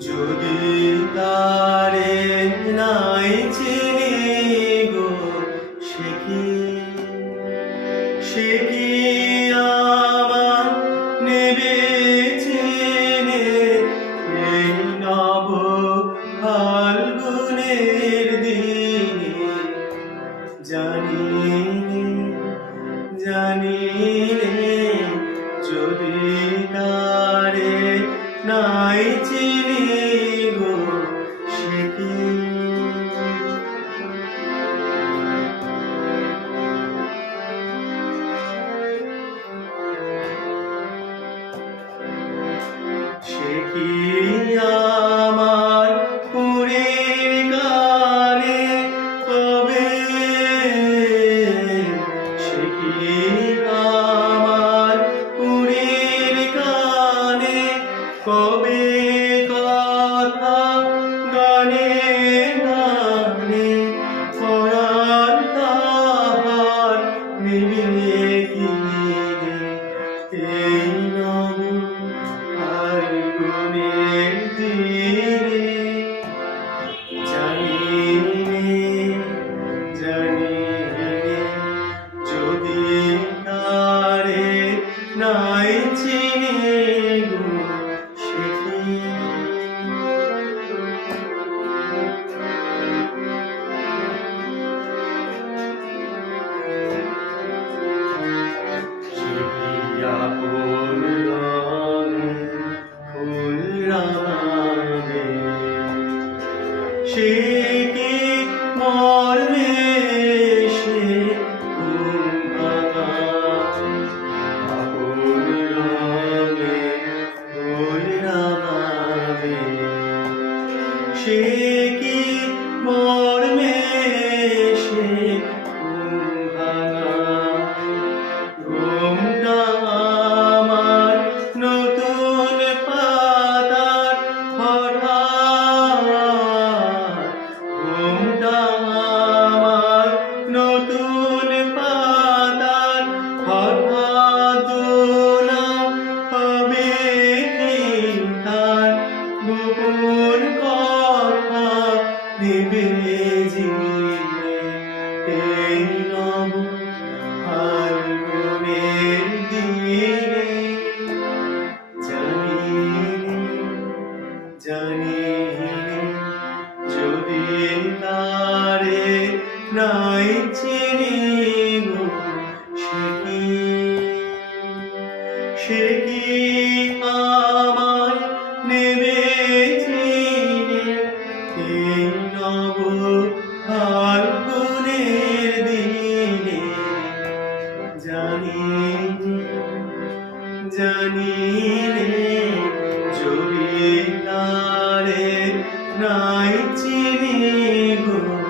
যদি তারে নাই চিনি গো, সে কি? সে আমার নেবে চিনে? এই নব ফাল্গুনের দিনে জানি জানি যদি তারে নাই চিনি। Em রানায় সে কোন কথা নেবে জীবনে। এই নব ফাল্গুনের দিনে জানি জানি যদি তারে নাই চিনি অল্পনের দিনে জানি জানি রে জড়িয়ে তারে নাই চিনি গো।